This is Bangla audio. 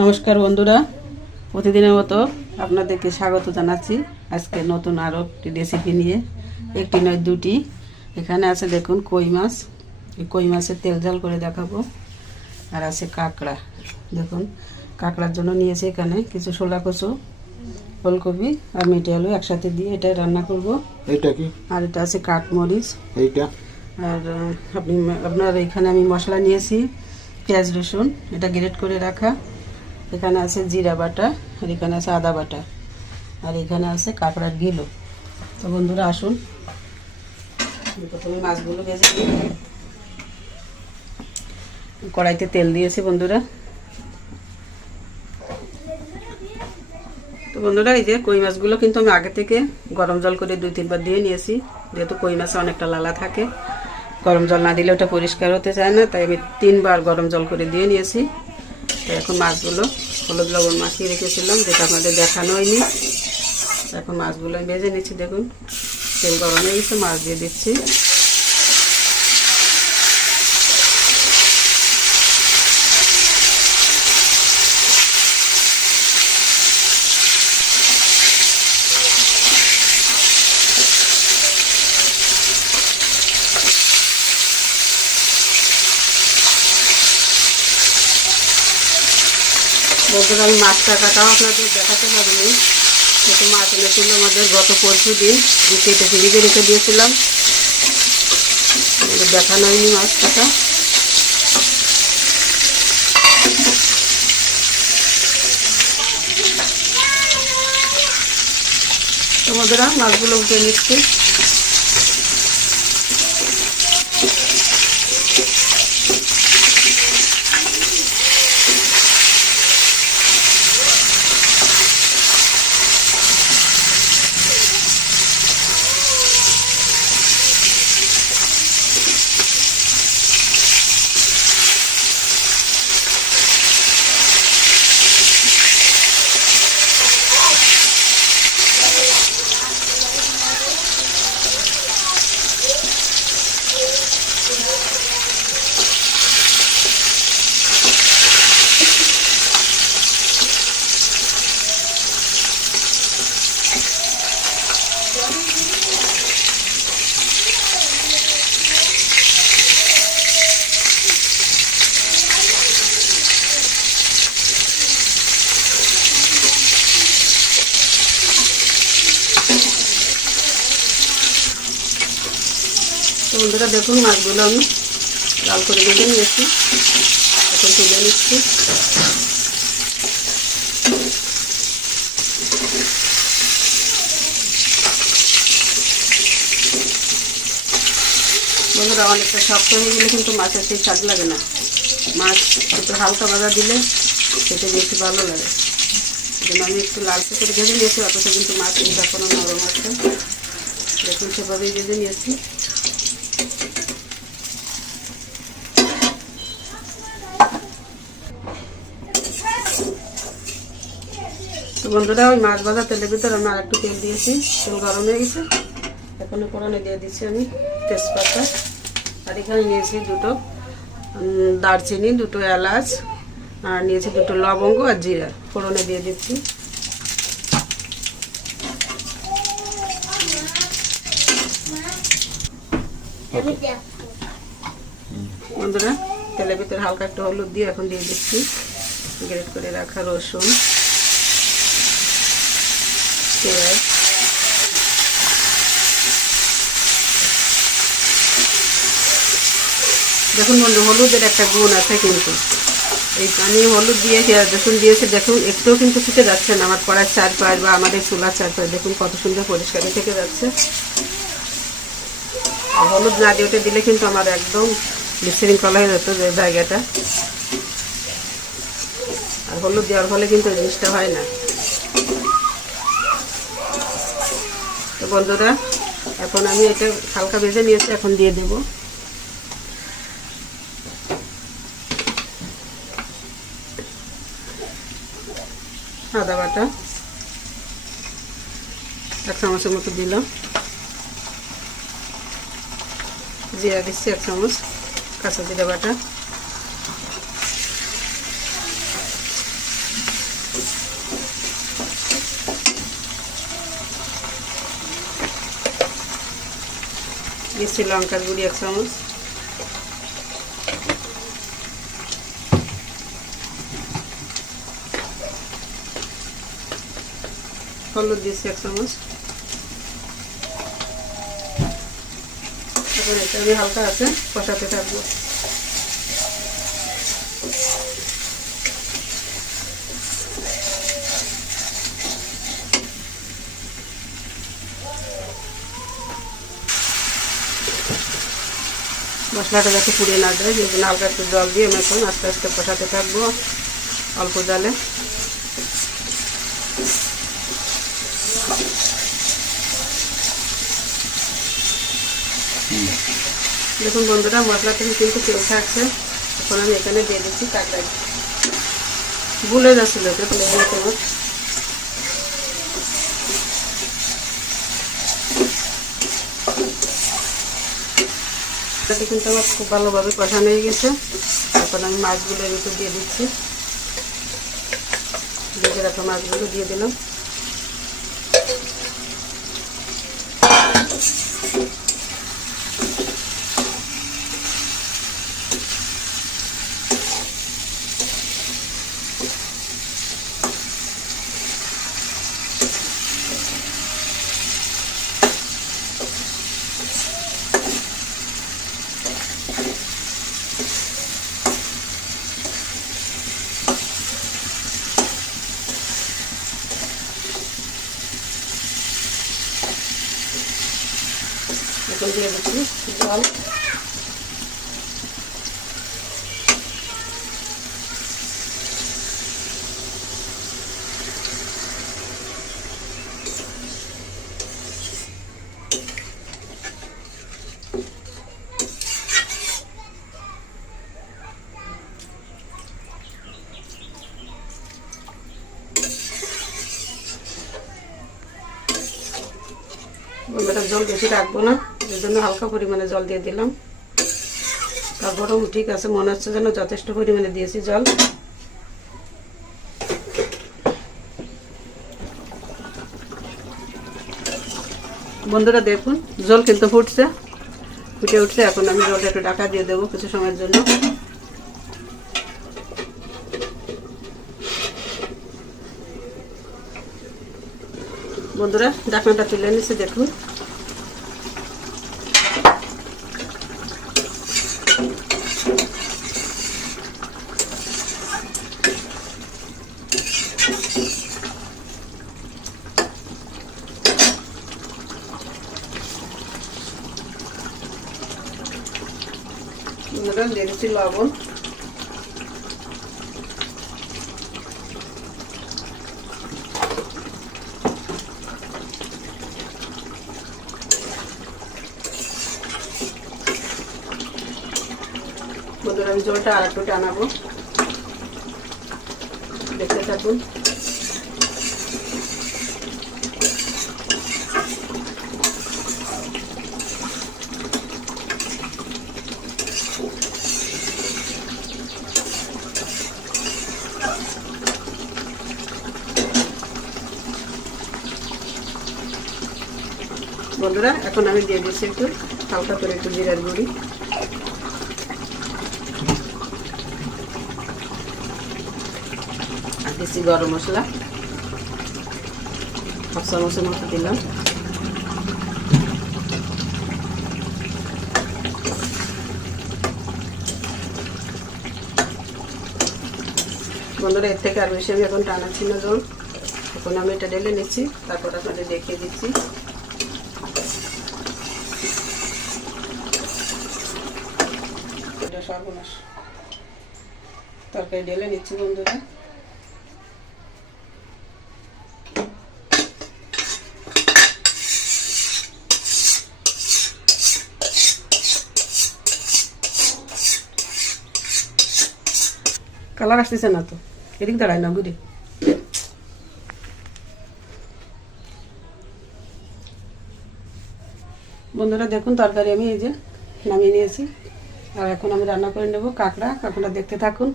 নমস্কার বন্ধুরা প্রতিদিনের মতো আপনাদেরকে স্বাগত জানাচ্ছি। আজকে নতুন আরও একটি রেসিপি নিয়ে একটি নয় দুটি। এখানে আছে দেখুন কই মাছ। এই কই মাছের তেল ঝাল করে দেখাবো। আর আছে কাঁকড়া। দেখুন কাঁকড়ার জন্য নিয়েছি এখানে কিছু শোলা কচু ফুলকপি আর মিঠে আলু একসাথে দিয়ে এটা রান্না করব। এইটা কি? আর এটা আছে কাঠমরিচ এইটা? আর আপনি আপনার এখানে আমি মশলা নিয়েছি পেঁয়াজ রসুন এটা গ্রেট করে রাখা। এখানে আছে জিরা বাটা, আর এখানে আছে আদা বাটা, আর এখানে আছে কাঁকড়ার গিলো তো বন্ধুরা, আসুন। প্রথমে মাছগুলো ভেজে কড়াইতে তেল দিয়েছি বন্ধুরা। তো বন্ধুরা, এই যে কই মাছগুলো কিন্তু আমি আগে থেকে গরম জল করে দুই তিনবার দিয়ে নিয়েছি। যেহেতু কই মাছে অনেকটা লালা থাকে, গরম জল না দিলে ওটা পরিষ্কার হতে চায় না, তাই আমি তিনবার গরম জল করে দিয়ে নিয়েছি। এখন মাছগুলো হলুদ লবণ মাখিয়ে রেখেছিলাম, যেটা আপনাদের দেখানো হয়নি। এখন মাছগুলো ভেজে নিচ্ছি, দেখুন। তেল গরম হয়ে গেছে, মাছ দিয়ে দিচ্ছি। বলতে আমি মাছটা কাটাও আপনাদের দেখাতে পারিনি যেহেতু মাছ এনেছিল আমাদের গত পরশু দিন কেটে ফ্রিজে রেখে দিয়েছিলাম। দেখানো হয়নি মাছ কাটা তোমাদের মাছগুলো উঠে নিচ্ছি। তো বন্ধুরা, দেখুন মাছগুলো আমি লাল করে ভেজে নিয়েছি। এখন তুলে নিচ্ছি। বন্ধুরা, অনেকটা শক্ত হয়ে গেলে কিন্তু মাছের সেই স্বাদ লাগে না। মাছ একটু হালকা ভাজা দিলে খেতে বেশি ভালো লাগে। যেন আমি একটু লালচে করে ভেজে নিয়েছি, অথচ কিন্তু মাছ কিন্তু এখনও নরম আছে। দেখুন, সেভাবেই ভেজে নিয়েছি। বন্ধুরা, ওই মাছ ভাজা তেলের ভিতরে আমি আরেকটু তেল দিয়েছি, তেল গরম হয়ে গেছে। এখন ফোড়নে দিয়ে দিচ্ছি আমি তেজপাতা। আর এখানে নিয়েছি দুটো দারচিনি, দুটো এলাচ, আর নিয়েছি দুটো লবঙ্গ আর জিরা। ফোড়নে দিয়ে দিচ্ছি। বন্ধুরা, তেলের ভিতরে হালকা একটু হলুদ দিয়ে এখন দিয়ে দিচ্ছি। গ্রেট করে রাখা রসুন। পেঁয়াজ দেখুন বন্ধু, হলুদের একটা গুণ আছে কিন্তু। এই আমি হলুদ দিয়ে পেঁয়াজ রসুন দিয়েছি, দেখুন, একটুও কিন্তু ফুটে যাচ্ছে না। আমার কড়ার চারপাশ বা আমাদের চুলার চারপাশ, দেখুন কত সুন্দর পরিষ্কার থেকে যাচ্ছে। আর হলুদ না দিয়ে দিলে কিন্তু আমার একদম বিশৃঙ্খলা হয়ে যেত জায়গাটা। আর হলুদ দেওয়ার ফলে কিন্তু জিনিসটা হয় না। তো বন্ধুরা, এখন আমি এটা হালকা ভেজে নিয়েছি, এখন দিয়ে দেব। আদা বাটা। এক চামচের মতো দিলাম। জিরা দিচ্ছি এক চামচ কাঁচা জিরা বাটা। মিষ্টি লঙ্কার গুঁড়ি এক চামচ। হলুদ দিচ্ছি এক চামচ। এটা আমি হালকা আছে, কষাতে থাকব। মশলাটা যাতে পুড়ে না যায় যে জন্য হালকা একটু জল দিয়ে আমি এখন আস্তে আস্তে কষাতে থাকব অল্প জালে। দেখুন বন্ধুরা, মশলা থেকে কিন্তু তেল থাকছে। এখন আমি এখানে দিয়ে দিচ্ছি কাঁকড়াই ভুলে যাচ্ছিল এটা এটাতে কিন্তু আমার খুব ভালোভাবে কষানো হয়ে গেছে। এখন আমি মাছগুলো এর ভিতরে দিয়ে দিচ্ছি। রাখা দিয়ে দিলাম। এখন দিয়ে দিচ্ছি জল। জল বেশি রাখব না। এর জন্য হালকা পরিমাণে জল দিয়ে দিলাম। তারপরেও ঠিক আছে, মনে হচ্ছে যেন যথেষ্ট পরিমাণে দিয়েছি জল। বন্ধুরা দেখুন, জল কিন্তু ফুটছে, ফুটে উঠছে। এখন আমি জলটা একটু ঢাকা দিয়ে দেবো কিছু সময়ের জন্য। বন্ধুরা, ঢাকনাটা তুলে নিচ্ছে, দেখুন। বন্ধুরা দিচ্ছি লবণ। বন্ধুরা জলটা আর একটু টানাবো। দেখতে থাকুন। বন্ধুরা, এখন আমি দিয়ে দিচ্ছি একটু হালকা করে একটু জিরার গুঁড়ি। আর দিচ্ছি গরম মশলা। হাফ চামচের মতো দিলাম। বন্ধুরা, এর থেকে আর বেশি আমি এখন টানাচ্ছি না জল এখন আমি এটা ঢেলে নিচ্ছি, তারপর আপনাদের দেখিয়ে দিচ্ছি। সর্বনাশ। তরকারি ঢেলে নিচ্ছি বন্ধুরা। কালার আসতেছে না তো। এদিক দাঁড়ায় না বুড়ি বন্ধুরা, দেখুন তরকারি আমি এই যে নামিয়ে নিয়েছি। আর এখন আমি রান্না করে নেব কাঁকড়া কাঁকড়া দেখতে থাকুন।